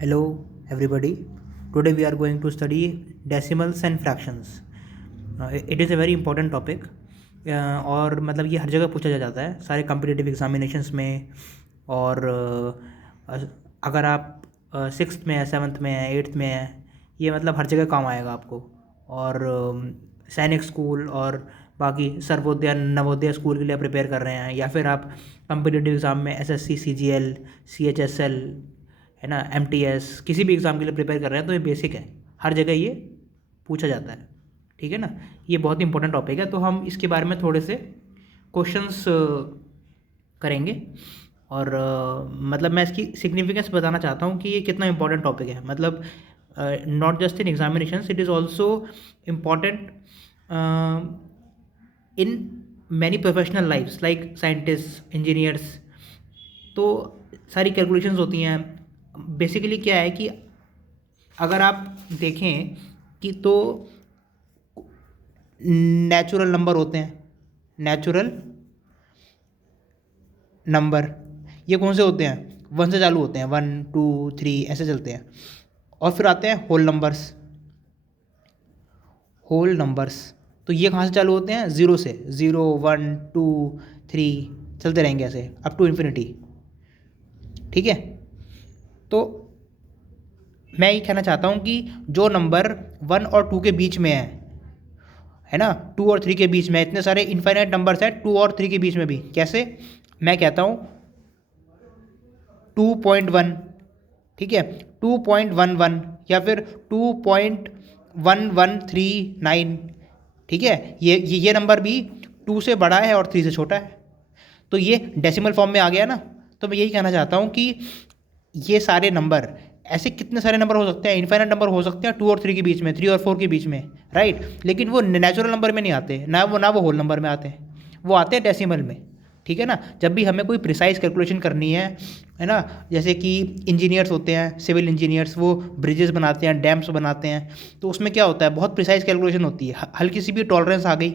Hello, everybody. Today we are going to study decimals and fractions. It is a very important topic. और मतलब ये हर जगह पूछा जाता है सारे कॉम्पिटिटिव एग्जामिनेशंस में। और अगर आप सिक्स्थ में है, सेवन्थ में है, एट्थ में है, ये मतलब हर जगह काम आएगा आपको। और सैनिक स्कूल और बाकी सर्वोदय नवोदय स्कूल के लिए प्रिपेयर कर रहे हैं, या फिर आप कॉम्पिटिटिव एग्ज़ाम में एसएससी, सीजीएल, सीएचएसएल, है ना, एमटीएस, किसी भी एग्ज़ाम के लिए प्रिपेयर कर रहे हैं, तो ये बेसिक है, हर जगह ये पूछा जाता है। ठीक है ना, ये बहुत इंपॉर्टेंट टॉपिक है, तो हम इसके बारे में थोड़े से क्वेश्चंस करेंगे। और मतलब मैं इसकी सिग्निफिकेंस बताना चाहता हूँ कि ये कितना इंपॉर्टेंट टॉपिक है। मतलब not just in examinations, it is also important in many professional lifes like scientist, engineers. तो सारी कैलकुलेशंस होती हैं। बेसिकली क्या है कि अगर आप देखें कि तो नेचुरल नंबर होते हैं, नेचुरल नंबर ये कौन से होते हैं? वन से चालू होते हैं, 1 2 3 ऐसे चलते हैं। और फिर आते हैं होल नंबर्स। होल नंबर्स तो ये कहाँ से चालू होते हैं? ज़ीरो से। 0 1 2 3 चलते रहेंगे ऐसे अप टू इन्फिनिटी। ठीक है, तो मैं ये कहना चाहता हूँ कि जो नंबर 1 और 2 के बीच में है ना, 2 और 3 के बीच में, इतने सारे इनफाइनाइट नंबर्स हैं 2 और 3 के बीच में भी। कैसे? मैं कहता हूँ 2.1, ठीक है, 2.11 या फिर 2.1139, ठीक है, ये नंबर भी 2 से बड़ा है और 3 से छोटा है, तो ये डेसिमल फॉर्म में आ गया ना। तो मैं यही कहना चाहता हूँ कि ये सारे नंबर, ऐसे कितने सारे नंबर हो सकते हैं, इनफाइनाइट नंबर हो सकते हैं 2 और 3 के बीच में, 3 और 4 के बीच में, राइट। लेकिन वो नेचुरल नंबर में नहीं आते, ना वो होल नंबर में आते हैं, वो आते हैं डेसिमल में। ठीक है ना, जब भी हमें कोई प्रिसाइज कैलकुलेशन करनी है ना, जैसे कि इंजीनियर्स होते हैं, सिविल इंजीनियर्स, वो ब्रिजेस बनाते हैं, डैम्स बनाते हैं, तो उसमें क्या होता है, बहुत प्रिसाइज कैलकुलेशन होती है। हल्की सी भी टॉलरेंस आ गई,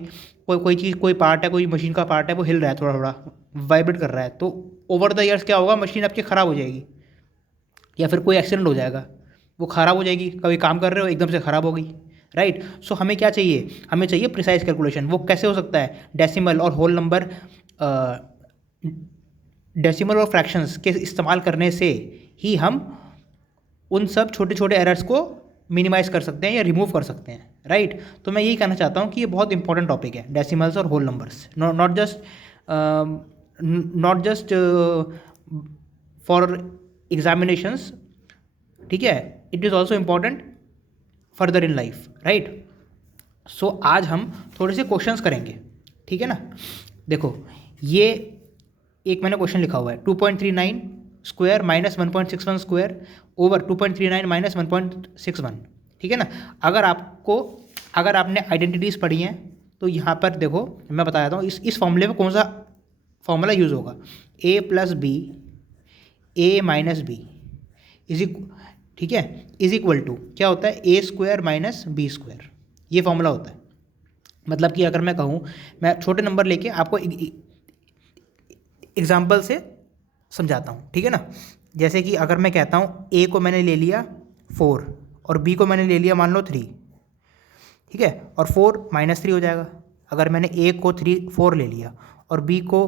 कोई चीज़, कोई पार्ट है, कोई मशीन का पार्ट है, वो हिल रहा है, थोड़ा थोड़ा वाइब्रेट कर रहा है, तो ओवर द ईयर्स क्या होगा, मशीन आपकी ख़राब हो जाएगी, या फिर कोई एक्सीडेंट हो जाएगा, वो ख़राब हो जाएगी। कभी काम कर रहे हो, एकदम से ख़राब हो गई, राइट। सो हमें क्या चाहिए? हमें चाहिए प्रिसाइज कैलकुलेशन। वो कैसे हो सकता है? डेसिमल और होल नंबर, डेसिमल और फ्रैक्शंस के इस्तेमाल करने से ही हम उन सब छोटे छोटे एरर्स को मिनिमाइज़ कर सकते हैं या रिमूव कर सकते हैं, राइट। तो मैं यही कहना चाहता हूँ कि ये बहुत इंपॉर्टेंट टॉपिक है, डेसिमल्स और whole numbers. Not just for examinations, ठीक है, it is also important further in life, right. So आज हम थोड़े से क्वेश्चंस करेंगे, ठीक है ना। देखो, ये एक मैंने क्वेश्चन लिखा हुआ है, 2.39 square minus 1.61 square over 2.39 minus 1.61, ठीक है ना। अगर आपने आइडेंटिटीज़ पढ़ी हैं तो यहाँ पर देखो, मैं बता देता हूँ इस फॉर्मूले में कौन सा फॉर्मूला यूज़ होगा। a plus B, A minus B ठीक है, इज इक्वल टू क्या होता है, A square minus B square. ये फॉर्मूला होता है। मतलब कि अगर मैं कहूँ, मैं छोटे नंबर लेके आपको एग्जाम्पल से समझाता हूँ, ठीक है ना। जैसे कि अगर मैं कहता हूँ ए को मैंने ले लिया 4 और बी को मैंने ले लिया मान लो 3, ठीक है, और 4 -3 हो जाएगा। अगर मैंने ए को 4 ले लिया और बी को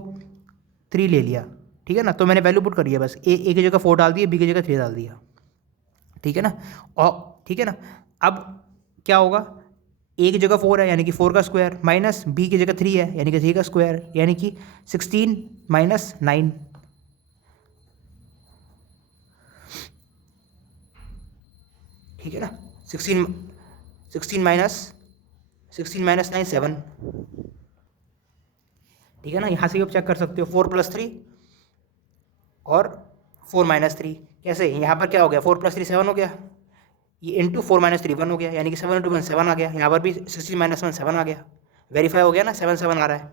3 ले लिया, ठीक है ना, तो मैंने वैल्यू पुट करी है, बस ए की जगह 4 डाल दिया, बी की जगह 3 डाल दिया, ठीक है ना। और ठीक है ना, अब क्या होगा, ए की जगह 4 है यानी कि 4 का स्क्वायर, माइनस बी की जगह 3 है यानी कि 3 का स्क्वायर, यानी कि 16 माइनस 9, ठीक है ना। 16 माइनस 9 7, ठीक है ना। यहाँ से आप चेक कर सकते हो, 4 + 3 और 4 - 3। कैसे? यहाँ पर क्या हो गया, 4 + 3 7 हो गया, ये इंटू 4 - 3 1 हो गया, यानी कि 7 × 1 7 आ गया। यहाँ पर भी 16 - 1 7 आ गया, वेरीफाई हो गया ना, 7 7 आ रहा है,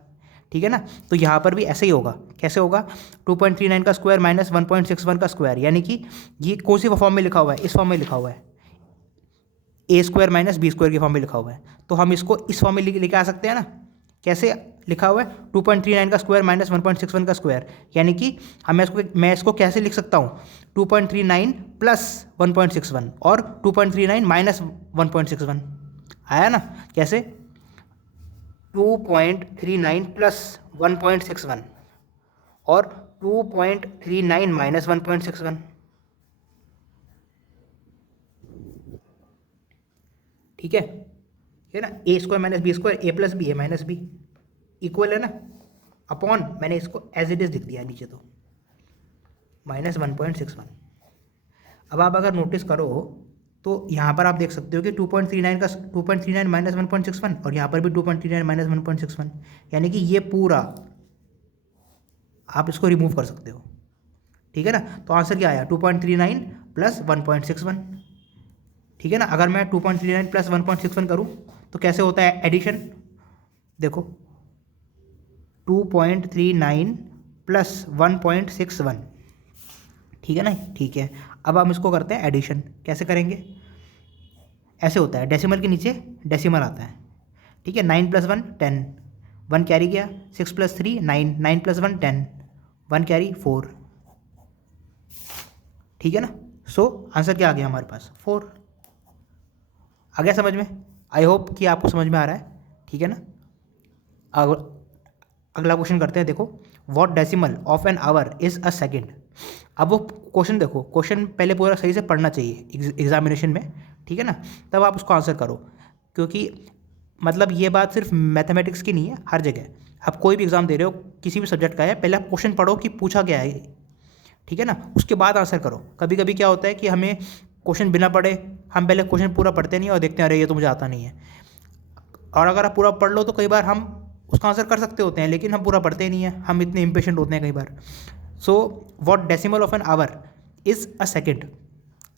ठीक है ना। तो यहाँ पर भी ऐसे ही होगा। कैसे होगा? 2.39 का स्क्वायर माइनस 1.61 का स्क्वायर, यानी कि ये कौन सी फॉर्म में लिखा हुआ है, इस फॉर्म में लिखा हुआ है, A square minus B square की फॉर्म में लिखा हुआ है। तो हम इसको इस फॉर्म में लेके आ सकते हैं ना, कैसे लिखा हुआ है 2.39 का स्क्वायर माइनस 1.61 का स्क्वायर, यानी कि मैं इसको कैसे लिख सकता हूँ 2.39 प्लस 1.61 और 2.39 माइनस 1.61, आया ना कैसे 2.39 प्लस 1.61 और 2.39 माइनस 1.61, ठीक है ना, ए square minus B square, A plus B A minus B equal है ना, अपॉन मैंने इसको एज इट इज लिख दिया नीचे तो माइनस 1.61। अब आप अगर नोटिस करो तो यहाँ पर आप देख सकते हो कि 2.39 का 2.39 माइनस 1.61 और यहाँ पर भी 2.39 माइनस 1.61, यानी कि ये पूरा आप इसको रिमूव कर सकते हो, ठीक है ना। तो आंसर क्या आया 2.39 प्लस 1.61, ठीक है ना। अगर मैं 2.39 प्लस 1.61 करूँ तो कैसे होता है एडिशन, देखो 2.39 प्लस 1.61, ठीक है ना, ठीक है। अब हम इसको करते हैं एडिशन, कैसे करेंगे, ऐसे होता है डेसिमल के नीचे डेसिमल आता है, ठीक है। 9 प्लस 1 10, 1 कैरी गया, 6 प्लस 3 9, 9 प्लस 1 10, 1 कैरी 4, ठीक है ना। सो आंसर क्या आ गया हमारे पास 4, आ गया समझ में। आई होप कि आपको समझ में आ रहा है, ठीक है ना। अगला क्वेश्चन करते हैं, देखो what decimal of an hour is a second. अब वो क्वेश्चन देखो, क्वेश्चन पहले पूरा सही से पढ़ना चाहिए एग्जामिनेशन में, ठीक है ना, तब आप उसको आंसर करो, क्योंकि मतलब ये बात सिर्फ मैथमेटिक्स की नहीं है, हर जगह आप कोई भी एग्ज़ाम दे रहे हो किसी भी सब्जेक्ट का है, पहले आप क्वेश्चन पढ़ो कि पूछा क्या है, ठीक है ना, उसके बाद आंसर करो। कभी कभी क्या होता है कि हमें क्वेश्चन बिना पढ़े हम पहले क्वेश्चन पूरा पढ़ते नहीं और देखते हैं अरे ये तो मुझे आता नहीं है, और अगर आप पूरा पढ़ लो तो कई बार हम उसका आंसर कर सकते होते हैं, लेकिन हम पूरा पढ़ते नहीं हैं, हम इतने इम्पेशेंट होते हैं कई बार। So what decimal of an hour is a second,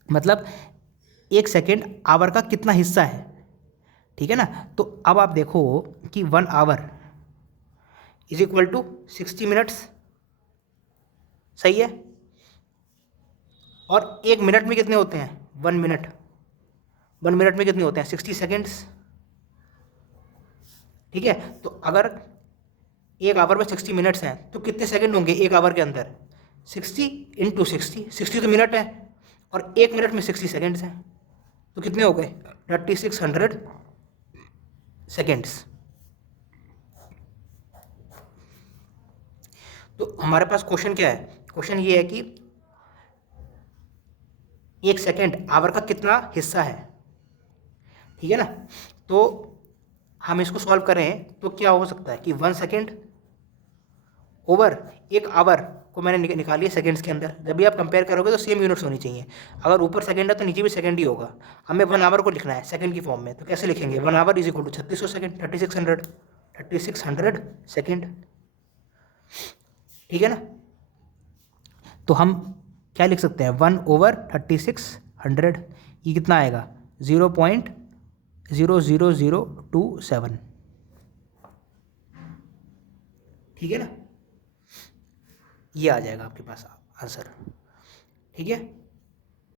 मतलब एक सेकेंड आवर का कितना हिस्सा है, ठीक है ना। तो अब आप देखो कि 1 hour is equal to 60 minutes, सही है, और 1 मिनट में कितने होते हैं 1 मिनट, 1 मिनट में कितने होते हैं 60 सेकेंड्स, ठीक है। तो अगर एक आवर में 60 मिनट्स हैं तो कितने सेकंड होंगे एक आवर के अंदर, 60 इंटू 60 तो मिनट है, और 1 मिनट में 60 सेकेंड्स हैं, तो कितने हो गए 3600 सेकेंड्स। तो हमारे पास क्वेश्चन क्या है, क्वेश्चन ये है कि एक सेकेंड आवर का कितना हिस्सा है, ठीक है ना। तो हम इसको सॉल्व करें तो क्या हो सकता है कि 1 सेकेंड ओवर एक आवर को मैंने निकाल लिया सेकंड्स के अंदर। जब भी आप कंपेयर करोगे तो सेम यूनिट्स होनी चाहिए, अगर ऊपर सेकंड है तो नीचे भी सेकंड ही होगा। हमें 1 आवर को लिखना है सेकंड की फॉर्म में, तो कैसे लिखेंगे 1 hour is equal to 3600 second, 3600 second, ठीक है ना। तो हम क्या लिख सकते हैं 1 ओवर 3600, ये कितना आएगा 0.00027, ठीक है ना, ये आ जाएगा आपके पास आंसर, ठीक है।